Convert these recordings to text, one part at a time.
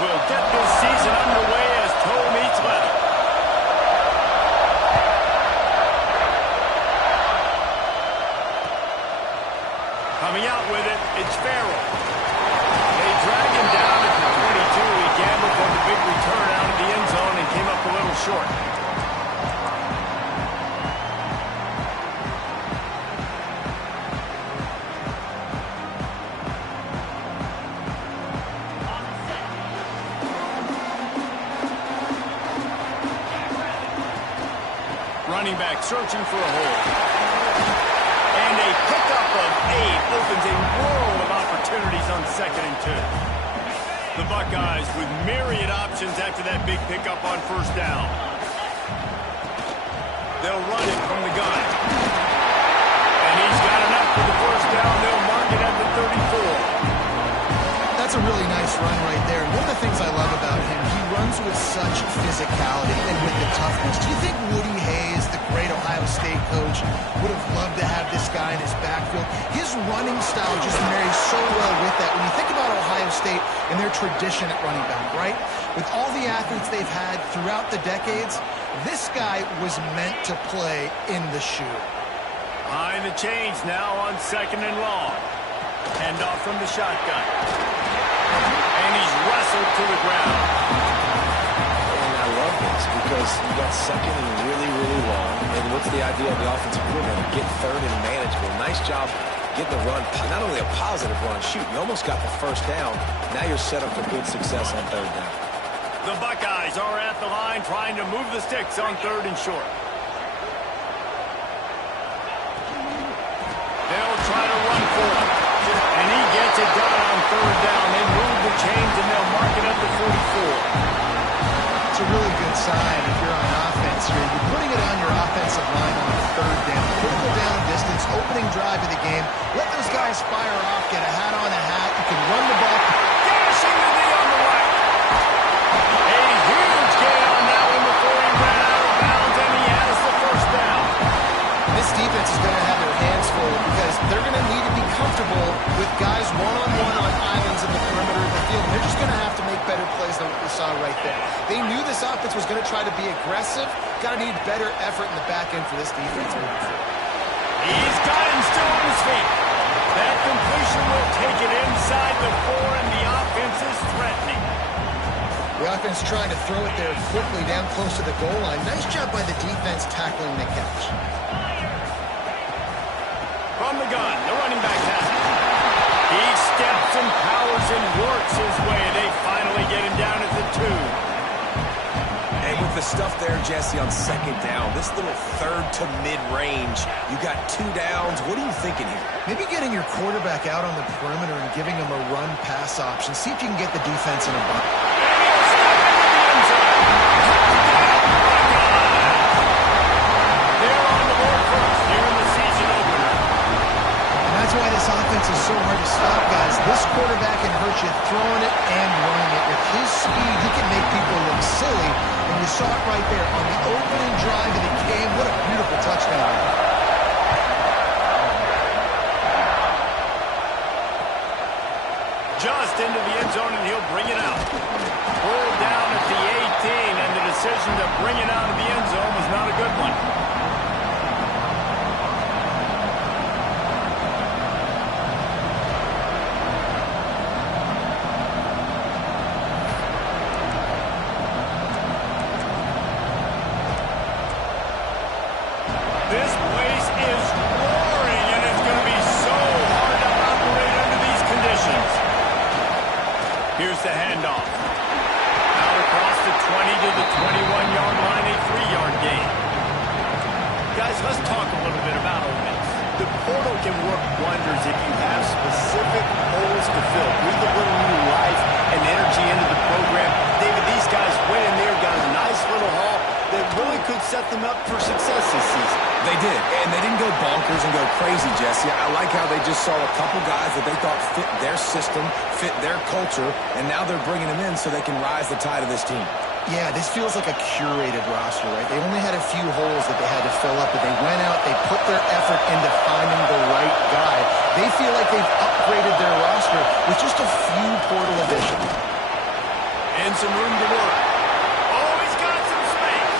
will get this season underway as toe meets leather. Coming out with it, it's Farrell. They drag him down at the 22. He gambled for the big return out of the end zone and came up a little short. Running back searching for a hole. And a pickup of 8 opens a world of opportunities on 2nd and 2. The Buckeyes with myriad options after that big pickup on 1st down. They'll run it from the gun. And he's got enough for the 1st down. They'll mark it at the 34. That's a really nice run right there. One of the things I love about him, he runs with such physicality and with the toughness. Do you think Woody Hayes, the great Ohio State coach, would have loved to have this guy in his backfield? His running style just marries so well with that. When you think about Ohio State and their tradition at running back, right? With all the athletes they've had throughout the decades, this guy was meant to play in the shoe. Behind the chains now on 2nd and long. Handoff from the shotgun. And he's wrestled to the ground. And I love this because you got 2nd and really, really long. And what's the idea of the offensive coordinator? Get 3rd and manageable. Nice job getting the run. Not only a positive run, shoot, you almost got the 1st down. Now you're set up for good success on 3rd down. The Buckeyes are at the line trying to move the sticks on 3rd and short. They'll try to run for it. And he gets it done on 3rd down. They move the chains and they'll mark it up to 44. It's a really good sign if you're on offense here. You're putting it on your offensive line on 3rd down. Critical down distance, opening drive of the game. Let those guys fire off, get a hat on a hat. You can run the ball. Dashing the knee on the right. A huge gain on that one before he ran out of bounds, and he has the 1st down. This defense is going to have their hands full because they're going to need to be comfortable with guys one-on-one on islands in the perimeter of the field. They're just going to have to make better plays than what we saw right there. They knew this offense was going to try to be aggressive. Got to need better effort in the back end for this defense. He's got him still on his feet. That completion will take it inside the 4, and the offense is threatening. The offense trying to throw it there quickly down close to the goal line. Nice job by the defense tackling the catch. From the gun, the running back has it. He steps and powers and works his way. They finally get him down at the 2. And with the stuff there, Jesse, on 2nd down, this little 3rd to mid-range, you got 2 downs. What are you thinking here? Maybe getting your quarterback out on the perimeter and giving him a run-pass option. See if you can get the defense in a bind. They're on the board first here in the season opener. And that's why this offense is so hard to stop, guys. This quarterback can hurt you throwing it and running it. With his speed, he can make people look silly. And you saw it right there on the opening drive of the game. What a beautiful touchdown. Just into the end zone, and he'll bring it out. Pulled down at the 18, and the decision to bring it out of the end zone was not a good one. This place is roaring, and it's going to be so hard to operate under these conditions. Here's the handoff. Out across the 20 to the 21-yard line, a 3-yard gain. Guys, let's talk a little bit about Ole Miss. The portal can work wonders if you have specific holes to fill. Breathe a little new life and energy into the program. David, these guys went in there, got a nice little haul that really could set them up for success this season. They did, and they didn't go bonkers and go crazy, Jesse. I like how they just saw a couple guys that they thought fit their system, fit their culture, and now they're bringing them in so they can rise the tide of this team. Yeah, this feels like a curated roster, right? They only had a few holes that they had to fill up, but they went out, they put their effort into finding the right guy. They feel like they've upgraded their roster with just a few portal additions. and some room to work. Oh, he's got some space.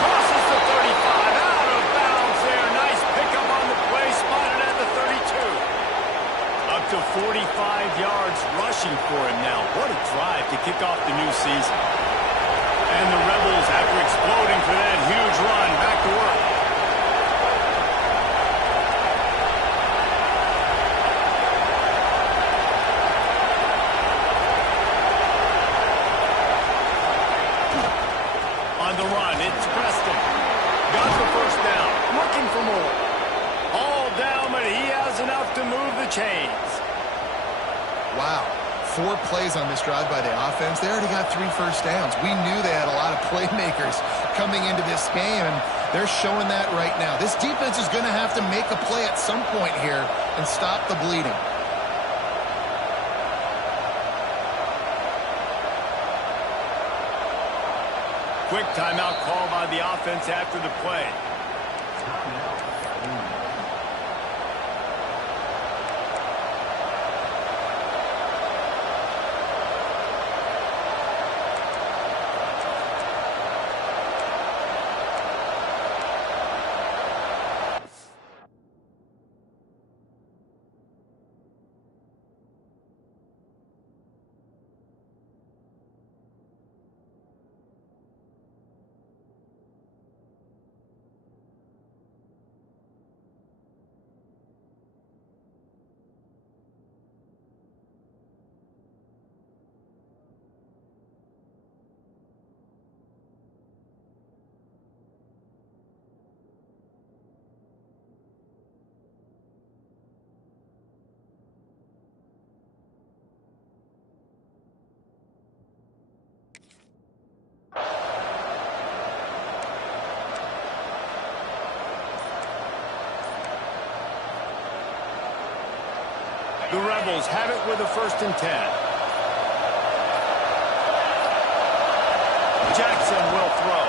Crosses the 35, out of bounds there. Nice pickup on the play, spotted at the 32. Up to 45 yards rushing for him now. What a drive to kick off the new season. And the Rebels, after exploding for that huge run, back to work. On the run, it's Preston. Got the first down, looking for more. All down, but he has enough to move the chains. Wow. 4 plays on this drive by the offense. They already got 3 first downs. We knew they had a lot of playmakers coming into this game, and they're showing that right now. This defense is going to have to make a play at some point here and stop the bleeding. Quick timeout call by the offense after the play. The Rebels have it with a 1st and 10. Jackson will throw.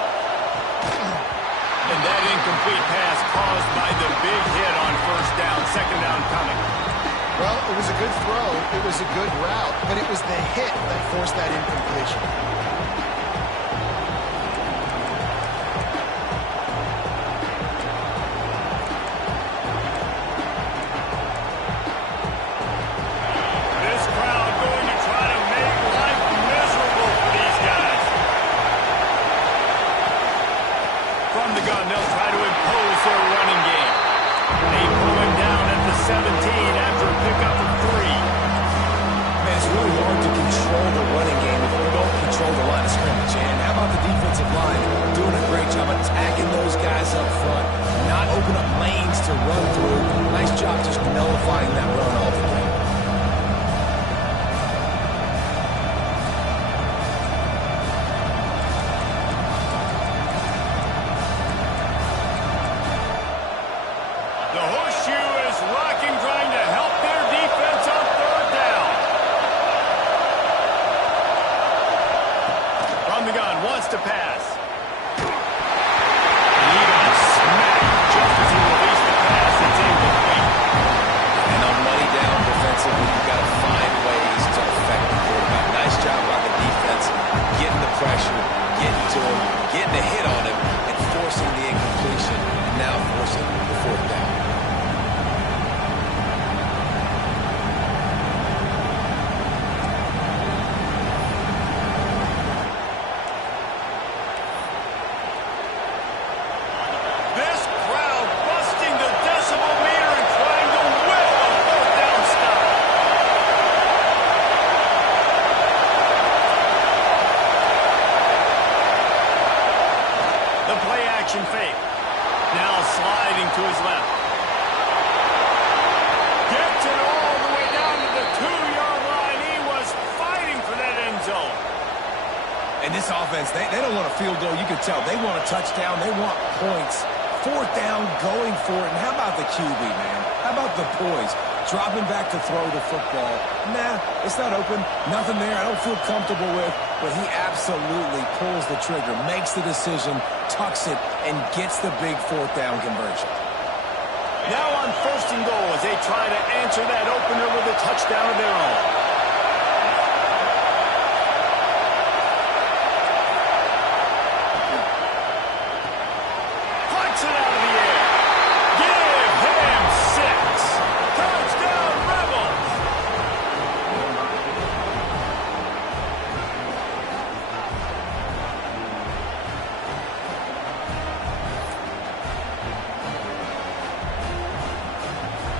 And that incomplete pass caused by the big hit on 1st down. 2nd down coming. Well, it was a good throw. It was a good route, but it was the hit that forced that incompletion. To pass. And he got smacked just as he released the pass. It's incomplete. And on money down defensively, you've got to find ways to affect the quarterback. Nice job by the defense, getting the pressure, getting to him, getting a hit on him, and forcing the incompletion, and now forcing the 4th down. Fake. Now sliding to his left. Gets it all the way down to the 2-yard line. He was fighting for that end zone. And this offense, they don't want a field goal. You can tell they want a touchdown. They want points. 4th down, going for it. And how about the QB, man? How about the poise? Dropping back to throw the football. Nah, it's not open. Nothing there I don't feel comfortable with. But he absolutely pulls the trigger, makes the decision, tucks it, and gets the big 4th down conversion. Now on 1st and goal as they try to answer that opener with a touchdown of their own.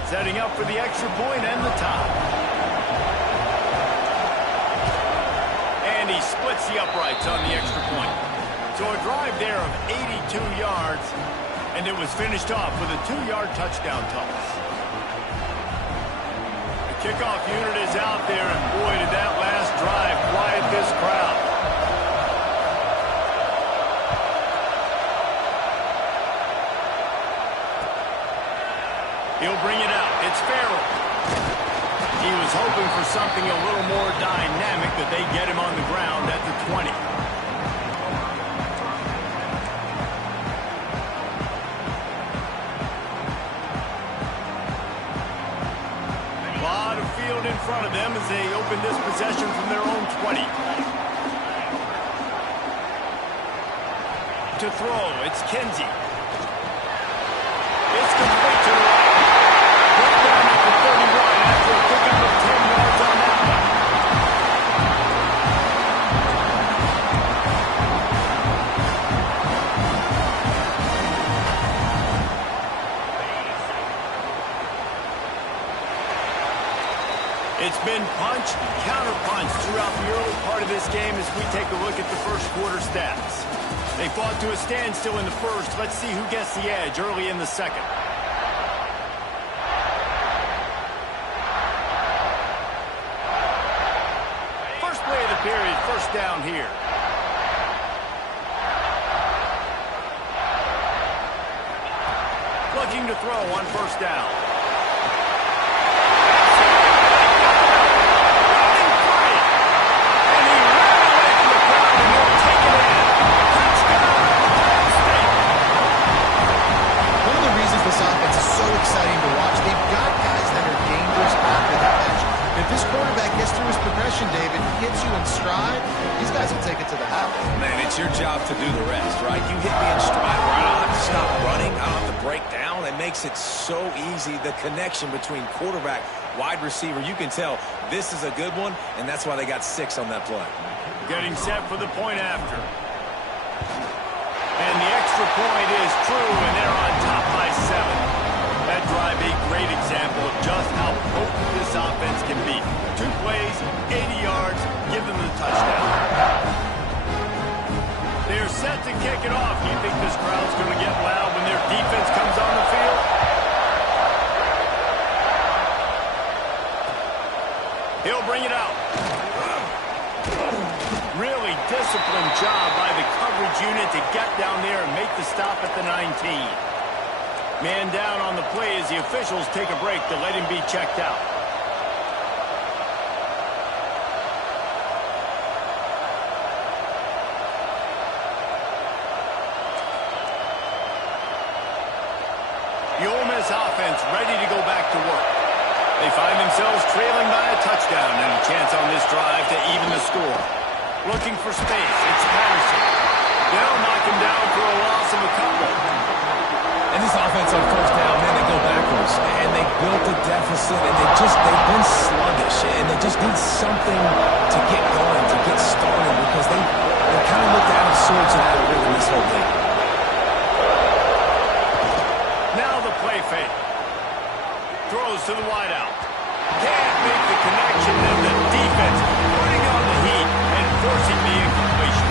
setting up for the extra point and the tie. And he splits the uprights on the extra point. So a drive there of 82 yards, and it was finished off with a 2-yard touchdown toss. The kickoff unit is out there, and boy, did that last drive quiet this crowd. He'll bring it out. It's Farrell. He was hoping for something a little more dynamic, but they get him on the ground at the 20. A lot of field in front of them as they open this possession from their own 20. To throw, it's Kinsey. It's complete to the right. Brought down at the 31 after a pickup of 10 yards on that one. It's been punch, counter-punch throughout the early part of this game as we take a look at the first quarter stats. They fought to a standstill in the first. Let's see who gets the edge early in the second. First play of the period, first down here. Looking to throw on first down. Exciting to watch. They've got guys that are dangerous after the catch. If this quarterback gets through his progression, David, hits you in stride, these guys will take it to the house. Man, it's your job to do the rest, right? You hit me in stride where I don't have to stop running, I don't have to break down. It makes it so easy. The connection between quarterback, wide receiver, you can tell this is a good one, and that's why they got 6 on that play. Getting set for the point after. And the extra point is true, and they're on top by 7. That drive a great example of just how potent this offense can be. 2 plays, 80 yards, give them the touchdown. They're set to kick it off. Do you think this crowd's going to get loud when their defense comes on the field? He'll bring it out. Really disciplined job by the coverage unit to get down there and make the stop at the 19. Man down on the play as the officials take a break to let him be checked out. The Ole Miss offense ready to go back to work. They find themselves trailing by a touchdown and a chance on this drive to even the score. Looking for space, it's Patterson. They'll knock him down for a loss of a couple. And this offense on first down, man, they go backwards. And they built a deficit, and they've been sluggish. And they just need something to get going, to get started, because they kind of looked out of sorts and out of rhythm this whole thing. Now the play fake. Throws to the wideout. Can't make the connection, and the defense putting on the heat and forcing the incompletion.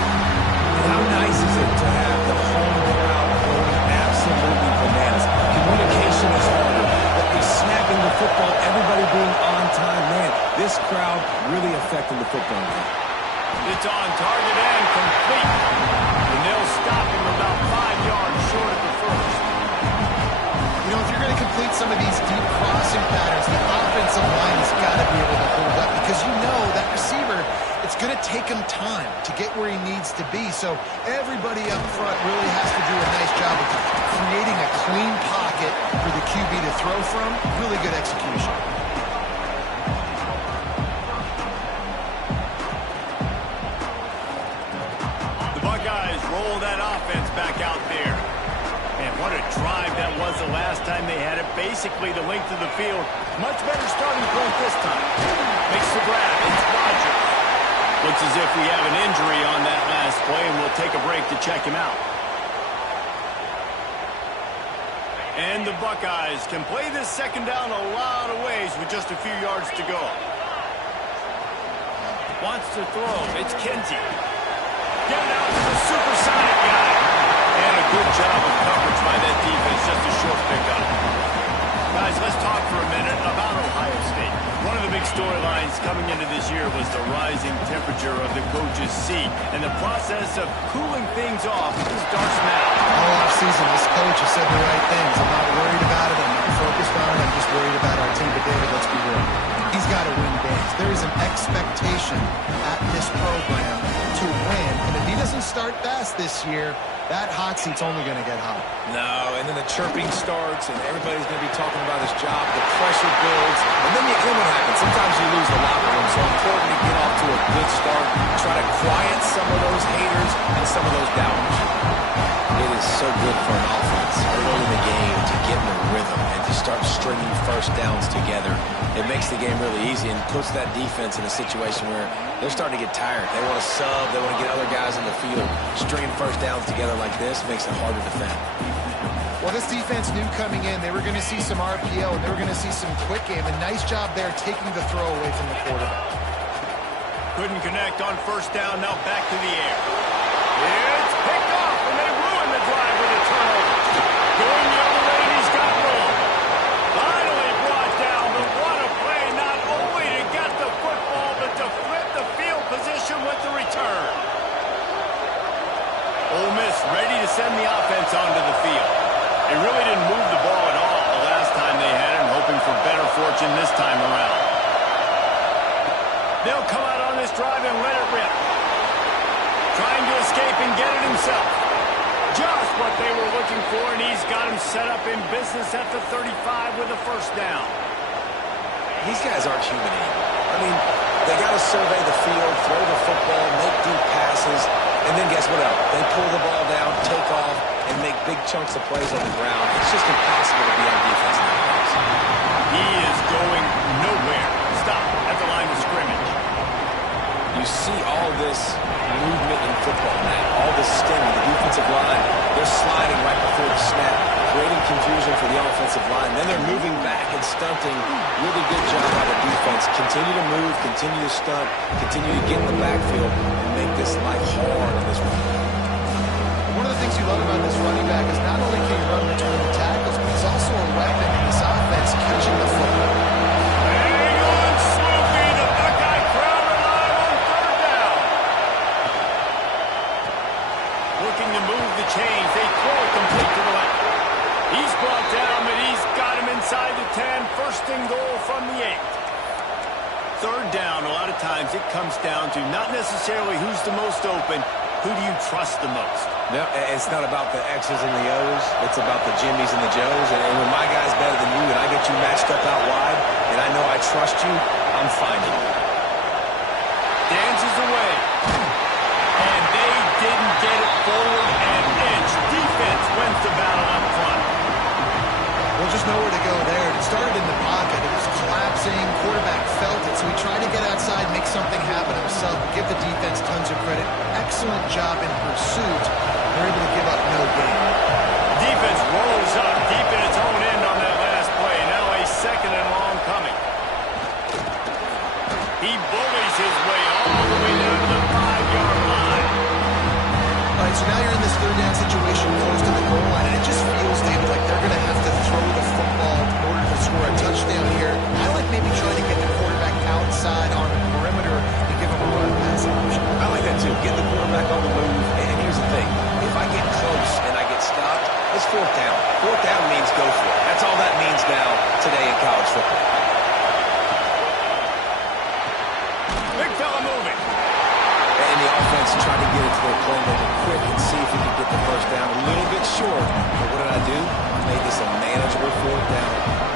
And how nice is it to have the home crowd going absolutely bananas? Communication is harder, but they're snapping the football, everybody being on time. Man, this crowd really affecting the football game. It's on target and complete. And they'll stop him about 5 yards short of the first. You know, if you're going to complete some of these deep crossing patterns, the offensive line has got to be able to hold up, because you know that receiver, it's going to take him time to get where he needs to be. So everybody up front really has to do a nice job of creating a clean pocket for the QB to throw from. Really good execution. The Buckeyes roll that offense back out there. Man, what a drive that was the last time they had it. Basically the length of the field. Much better starting point this time. Makes the grab. It's Rodgers. Looks as if we have an injury on that last play, and we'll take a break to check him out. And the Buckeyes can play this second down a lot of ways with just a few yards to go. Wants to throw. It's Kinsey. Getting out to the supersonic guy. And a good job of coverage by that defense. Just a short pickup. Guys, let's talk for a minute about Ohio State. One of the big storylines coming into this year was the rising temperature of the coach's seat and the process of cooling things off is Darth Matt. All offseason, this coach has said the right things. I'm not worried about it. I'm not focused on it. I'm just worried about our team. But David, let's be real. He's got to win games. There is an expectation at this program to win. And if he doesn't start fast this year, that hot seat's only going to get hot. No, and then the chirping starts, and everybody's going to be talking about his job. The pressure builds, and then what happens? Sometimes you lose the locker room, so important to get off to a good start. Try to quiet some of those haters and some of those doubters. It is so good for an offense early in the game to get in a rhythm and to start stringing first downs together. It makes the game really easy and puts that defense in a situation where they're starting to get tired. They want to sub. They want to get other guys in the field. Stringing first downs together like this makes it harder to defend. Well, this defense knew coming in they were going to see some RPO and they were going to see some quick game. A nice job there taking the throw away from the quarterback. Couldn't connect on first down. Now back to the air. It's picked off, and they ruin the drive with a turnover. Going the other way, and he's got room. Finally brought down, but what a play, not only to get the football, but to flip the field position with the return. Ole Miss ready to send the offense onto the field. They really didn't move the ball at all the last time they had it, hoping for better fortune this time around. They'll come out on this drive and let it rip. Trying to escape and get it himself. Just what they were looking for, and he's got him set up in business at the 35 with a first down. These guys aren't human anymore. I mean, they got to survey the field, throw the football, make deep passes, and then guess what else? They pull the ball down, take off, and make big chunks of plays on the ground. It's just impossible to be on defense nowadays. He is going nowhere. Stop at the line of scrimmage. You see all this movement in football now, all this stemming, the defensive line, they're sliding right before the snap, creating confusion for the offensive line. Then they're moving back and stunting. Really good job by the defense. Continue to move, continue to stunt, continue to get in the backfield and make this life hard on this one. One of the things you love about this running back is not only can he run between the tackles, but he's also a weapon in this offense catching the football. Hang on, Smokey. The Buckeye crowd alive on third down. Looking to move the chains. They throw it complete to the left. He's brought down, but he's got him inside the 10. First and goal from the 8. Third down, a lot of times it comes down to not necessarily who's the most open, who do you trust the most? No, it's not about the X's and the O's. It's about the Jimmies and the Joes. And when my guy's better than you and I get you matched up out wide and I know I trust you, I'm finding you. Dances away. And they didn't get it forward an inch. Defense wins the battle up front. Well, just nowhere to go there. It started in the pocket. It was collapsing. Quarterback felt it, so he tried to get outside, make something happen himself. Give the defense tons of credit. Excellent job in pursuit. They're able to give up no gain. Defense rolls up deep in its own end on that last play. Now a second and long coming. He bullies his way all the way down to the 5-yard line. All right, so now you're in this third down situation close to the goal line, and it just feels, David, like they're going to have to throw the football in order to score a touchdown here. I like maybe trying to get the quarterback outside on the perimeter and give him a run pass option. I like that too. Get the quarterback on the move. And here's the thing. If I get close and I get stopped, it's fourth down. Fourth down means go for it. That's all that means now today in college football. Big fella moving. And the offense tried to get it to their playmaker quick and see if he could get the first down. A little bit short. But what did I do? I made this a manageable fourth down.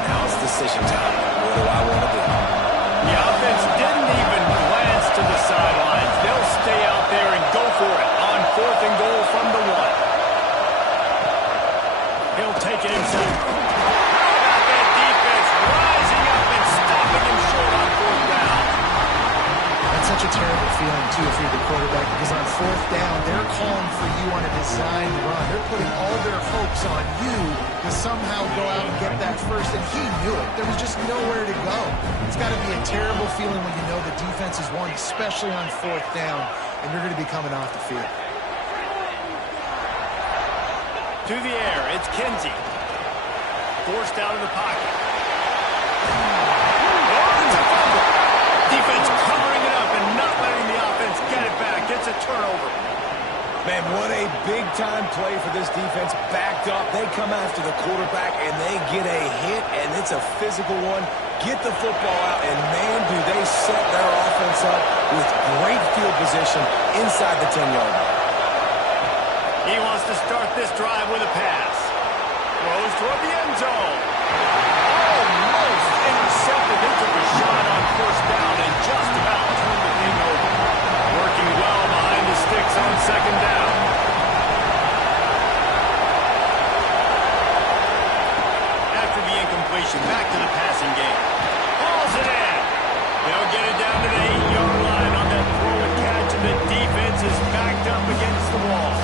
Now it's decision time. What do I want to do? The offense didn't even glance to the sidelines. They'll stay out there and go for it on fourth and goal from the 1. He'll take it himself. How about that defense rising up and stopping him short on fourth down? That's such a terrible feeling, to if you're the quarterback, because on fourth down, they're calling for you on a design run. They're putting all their hopes on you to somehow go out and get that first, and he knew it. There was just nowhere to go. It's got to be a terrible feeling when you know the defense has won, especially on fourth down, and you're going to be coming off the field. To the air, it's Kinsey. Forced out of the pocket. Oh, it's a fumble. Defense covering it up and not letting the offense get it back. It's a turnover. Man, what a big-time play for this defense. Backed up, they come after the quarterback, and they get a hit, and it's a physical one. Get the football out, and man, do they set their offense up with great field position inside the 10-yard line. He wants to start this drive with a pass. Throws toward the end zone. Almost intercepted. They took a shot on first down and just about turned the thing over. Working well behind the sticks on second down. After the incompletion, back to the passing game. Hauls it in. They'll get it down to the 8-yard line on that throw and catch, and the defense is backed up against the wall.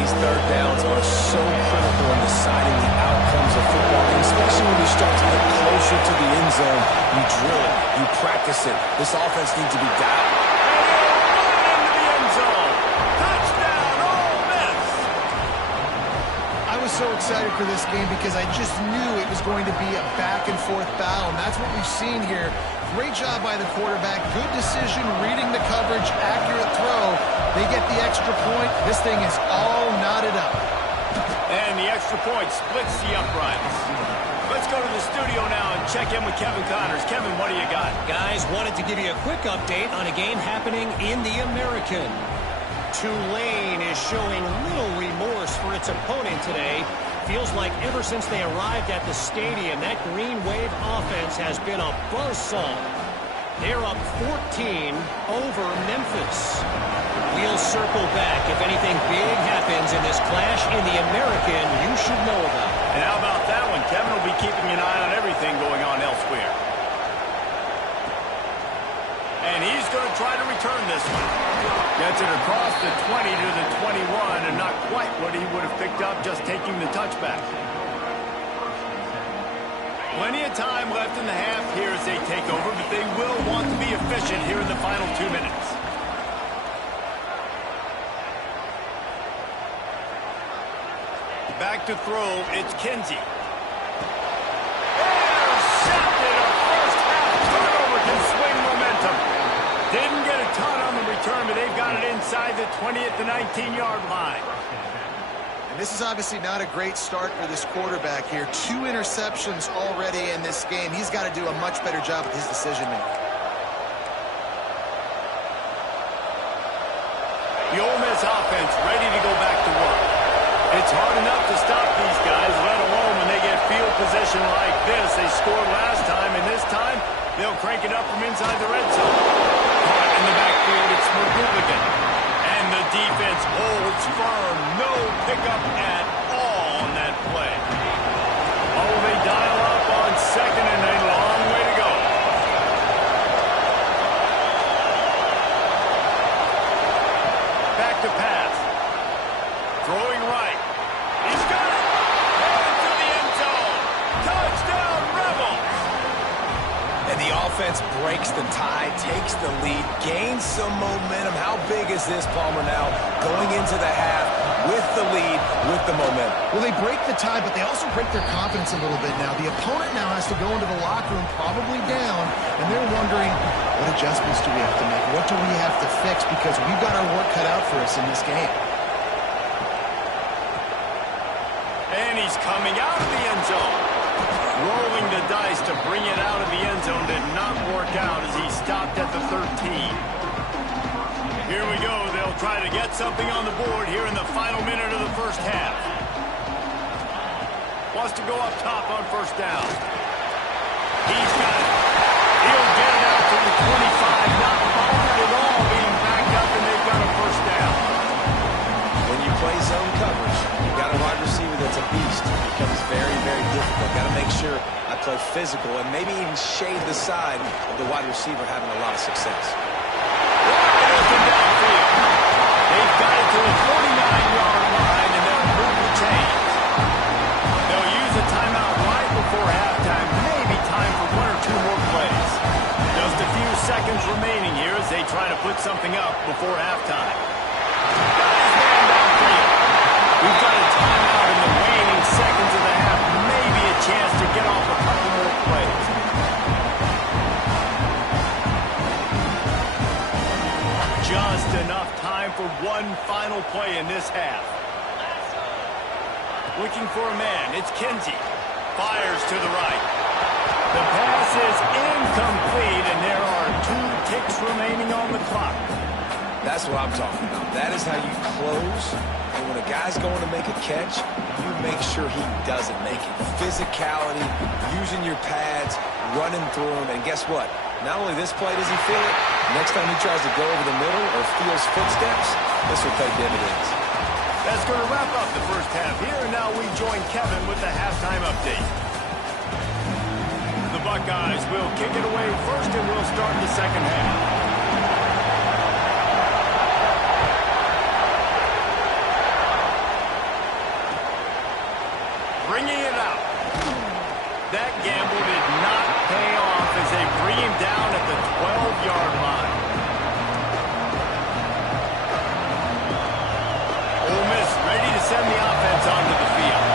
These third downs are so critical in deciding the outcomes of football, and especially when you start to get closer to the end zone. You drill it, you practice it. This offense needs to be dialed. Into the end zone. Touchdown, Ole Miss. I was so excited for this game because I just knew it was going to be a back-and-forth battle, and that's what we've seen here. Great job by the quarterback. Good decision, reading the coverage, accurate throw. They get the extra point. This thing is all knotted up. And the extra point splits the uprights. Let's go to the studio now and check in with Kevin Connors. Kevin, what do you got? Guys, wanted to give you a quick update on a game happening in the American. Tulane is showing little remorse for its opponent today. Feels like ever since they arrived at the stadium, that Green Wave offense has been a buzzsaw. They're up 14 over Memphis. We'll circle back. If anything big happens in this clash in the American, you should know about it. And how about that one? Kevin will be keeping an eye on everything going on elsewhere. And he's going to try to return this one. Gets it across the 20 to the 21, and not quite what he would have picked up just taking the touchback. Plenty of time left in the half here as they take over, but they will want to be efficient here in the final 2 minutes. Back to throw, it's Kinsey. Intercepted, a first half turnover can swing momentum. Didn't get a ton on the return, but they've got it inside the 20 at the 19-yard line. And this is obviously not a great start for this quarterback here. 2 interceptions already in this game. He's got to do a much better job with his decision-making. The Ole Miss offense ready to go back to work. It's hard enough to stop these guys, let alone when they get field position like this. They scored last time, and this time they'll crank it up from inside the red zone. Caught in the backfield, it's McGooligan. And the defense holds firm. No pickup at all on that play. Oh, they dial up on second, and a long way to go. Back to pass. Throwing right. He's got it. Headed to the end zone. Touchdown, Rebels. And the offense breaks the tie, takes the lead, gains some momentum. How big is this, Palmer, now going into the half with the lead, with the momentum? Well, they break the tie, but they also break their confidence a little bit now. The opponent now has to go into the locker room probably down, and they're wondering, what adjustments do we have to make? What do we have to fix? Because we've got our work cut out for us in this game. And he's coming out of the end zone. Rolling the dice to bring it out of the end zone did not work out as he stopped at the 13. Here we go. They'll try to get something on the board here in the final minute of the first half. Wants to go up top on first down. He's got it. He'll get it out to the 25. Not bothered at all being backed up, and they've got a first down. When you play zone coverage, you got a wide receiver that's a beast. It becomes very, very difficult. Got to make sure I play physical and maybe even shade the side of the wide receiver having a lot of success. looking downfield. They've got it to the 49-yard line, and they'll move the chains. They'll use a timeout right before halftime. Maybe time for one or two more plays. Just a few seconds remaining here as they try to put something up before halftime. Got his man downfield. We've got a timeout in the waning seconds of the half. Maybe a chance to get off a couple more plays. Just enough time for one final play in this half. Looking for a man. It's Kinsey. Fires to the right. The pass is incomplete, and there are 2 ticks remaining on the clock. That's what I'm talking about. That is how you close. And when a guy's going to make a catch, you make sure he doesn't make it. Physicality, using your pads, running through him. And guess what? Not only this play does he feel it, next time he tries to go over the middle or feels footsteps, this will pay dividends. That's going to wrap up the first half here, and now we join Kevin with the halftime update. The Buckeyes will kick it away first, and we'll start the second half. Bringing it out. That gamble did not pay off as they bring him down at the 12-yard line. Ole Miss ready to send the offense onto the field.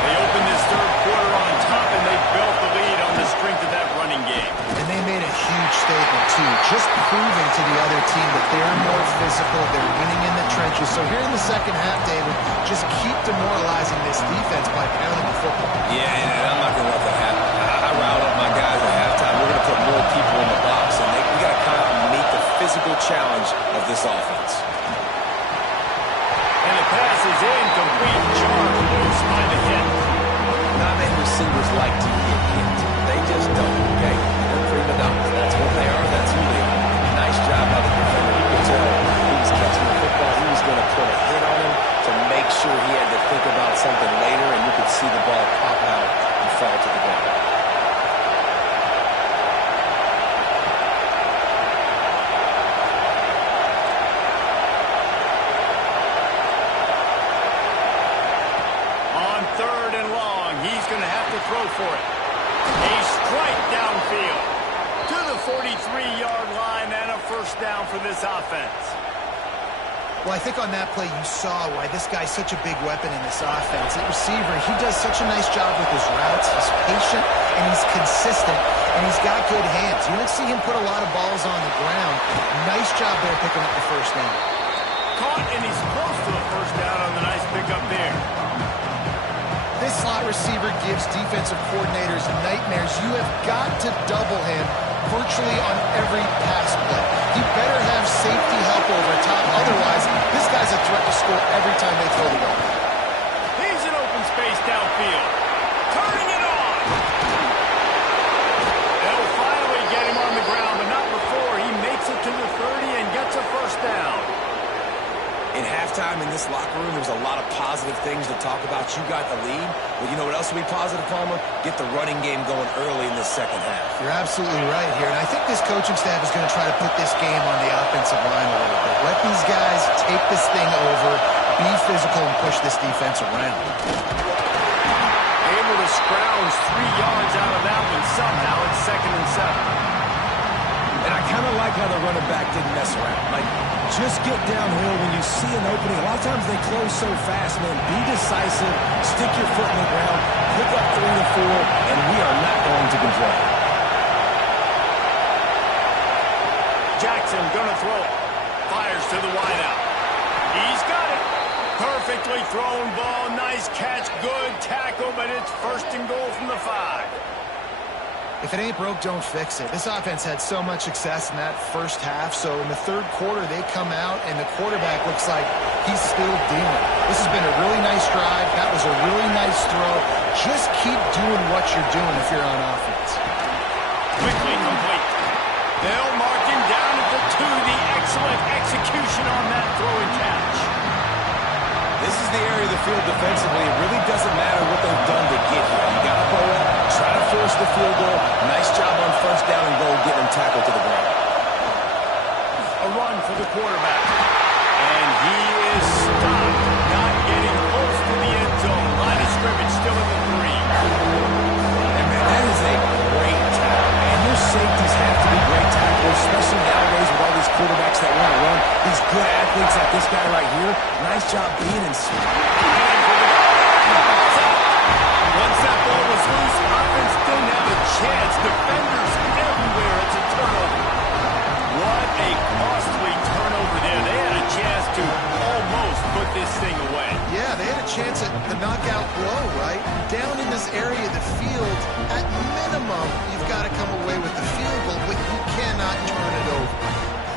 They open this third quarter on top, and they built the lead on the strength of that running game. And they made a huge statement, too, just proving to the other team that they're more physical, they're winning in the trenches. So here in the second half, David, just keep demoralizing this defense by pounding the football. Yeah, and I'm not going to let that happen. I riled up my guys at halftime. We're going to put more people in the box, and we got to come out and meet the physical challenge of this offense. And the pass is incomplete. Charles moves by the hit. Not many receivers like to get hit. They just don't, okay? They're prima donnas. That's what they are. That's who they are. Nice job by the defender. You could tell he was catching the football. He was going to put a hit on him to make sure he had to think about something later, and you could see the ball pop out and fall to the ground. On 3rd and long, he's going to have to throw for it. A strike downfield to the 43-yard line, and a first down for this offense. Well, I think on that play you saw why this guy's such a big weapon in this offense. At receiver, he does such a nice job with his routes. He's patient, and he's consistent, and he's got good hands. You don't see him put a lot of balls on the ground. Nice job there picking up the first down. Caught, and he's close to the first down on the nice pickup there. This slot receiver gives defensive coordinators nightmares. You have got to double him virtually on every pass play. He better have safety help over top. Otherwise, this guy's a threat to score every time they throw the ball. He's in open space downfield. Turning it on. They'll finally get him on the ground, but not before he makes it to the 30 and gets a first down. In halftime in this locker room, there's a lot of positive things to talk about. You got the lead. Well, you know what else will be positive, Palmer? Get the running game going early in this second half. You're absolutely right here. And I think this coaching staff is going to try to put this game on the offensive line a little bit. Let these guys take this thing over, be physical, and push this defense around. Able to scrounge 3 yards out of that one somehow. It's 2nd and 7. And I kind of like how the running back didn't mess around. Like, just get downhill when you see an opening. A lot of times they close so fast, man. Be decisive, stick your foot in the ground, pick up 3 to 4, and we are not going to control. Jackson gonna throw it. Fires to the wideout. He's got it. Perfectly thrown ball. Nice catch. Good tackle, but it's 1st and goal from the 5. If it ain't broke, don't fix it. This offense had so much success in that first half, so in the third quarter, they come out, and the quarterback looks like he's still dealing. This has been a really nice drive. That was a really nice throw. Just keep doing what you're doing if you're on offense. Quickly complete. They'll mark him down at the 2. The excellent execution on that throw and catch. This is the area of the field defensively. It really doesn't matter what they've done to get here. You got to go up, try to force the field goal. Nice job on 1st down and goal, getting him tackled to the ground. A run for the quarterback. And he is stopped, not getting close to the end zone. Line of scrimmage still at the 3. And man, that is a great tackle. And your safeties have to be great tacklers, especially nowadays with all these quarterbacks that want to run. These good athletes like this guy right here. Nice job being in speed. Once that ball was loose, offense didn't have a chance. Defenders everywhere. It's a turnover. What a costly turnover there. They had a chance to almost put this thing away. Yeah, they had a chance at the knockout blow, right? Down in this area of the field, at minimum, you've got to come away with the field goal, but you cannot turn it over.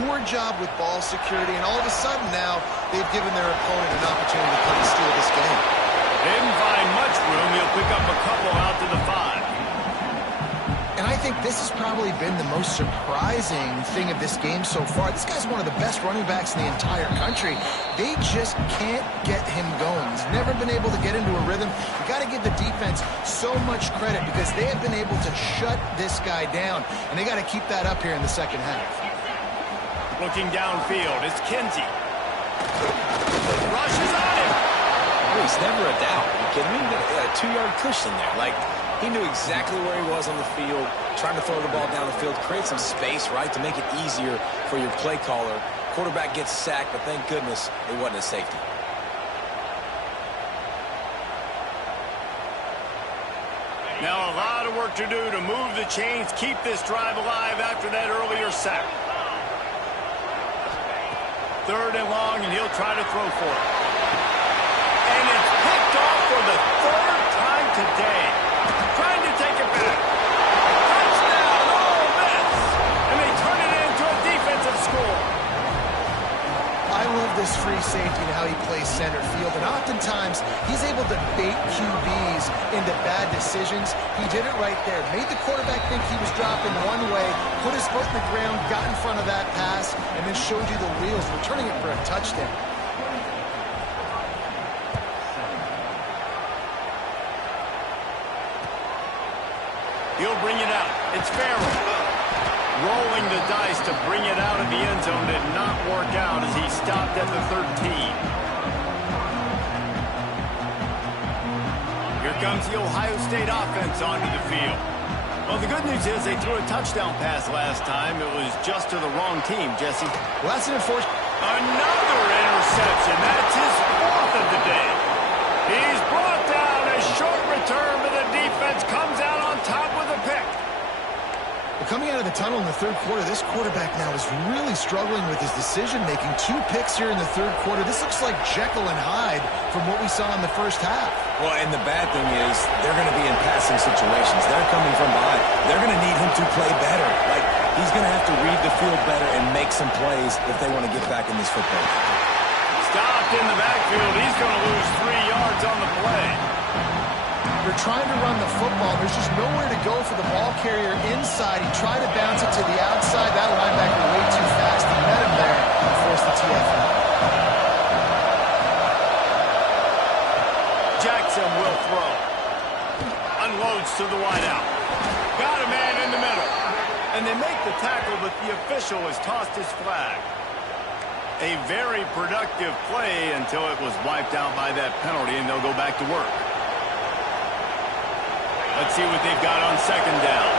Poor job with ball security, and all of a sudden now, they've given their opponent an opportunity to come and steal this game. Didn't find much room. He'll pick up a couple out to the 5. And I think this has probably been the most surprising thing of this game so far. This guy's one of the best running backs in the entire country. They just can't get him going. He's never been able to get into a rhythm. You got to give the defense so much credit because they have been able to shut this guy down, and they got to keep that up here in the second half. Looking downfield, it's Kinsey. Rushes on him. He's never a doubt. You kidding me? He got a 2-yard cushion there. Like, he knew exactly where he was on the field, trying to throw the ball down the field, create some space, right, to make it easier for your play caller. Quarterback gets sacked, but thank goodness it wasn't a safety. Now a lot of work to do to move the chains, keep this drive alive after that earlier sack. 3rd and long, and he'll try to throw for it. And it's picked off for the 3rd time today. Trying to take it back. Touchdown, Ole Miss. And they turn it into a defensive score. I love this free safety and how he plays center field, and oftentimes he's able to bait QBs into bad decisions. He did it right there. Made the quarterback think he was dropping one way, put his foot in the ground, got in front of that pass, and then showed you the wheels, returning it for a touchdown. He'll bring it out. It's Farrell. Rolling the dice to bring it out of the end zone did not work out as he stopped at the 13. Here comes the Ohio State offense onto the field. Well, the good news is they threw a touchdown pass last time. It was just to the wrong team, Jesse. Well, that's an unfortunate... Another interception. That's his 4th of the day. He's brought down. A short return, but the defense comes out on top with a pick. Well, coming out of the tunnel in the 3rd quarter, this quarterback now is really struggling with his decision-making. 2 picks here in the 3rd quarter. This looks like Jekyll and Hyde from what we saw in the first half. Well, and the bad thing is they're going to be in passing situations. They're coming from behind. They're going to need him to play better. Like, he's going to have to read the field better and make some plays if they want to get back in this football game. Stopped in the backfield. He's going to lose 3 yards on the play. They're trying to run the football. There's just nowhere to go for the ball carrier inside. He tried to bounce it to the outside. That linebacker way too fast. He met him there and forced the TFL. Jackson will throw. Unloads to the wideout. Got a man in the middle. And they make the tackle, but the official has tossed his flag. A very productive play until it was wiped out by that penalty, and they'll go back to work. Let's see what they've got on 2nd down.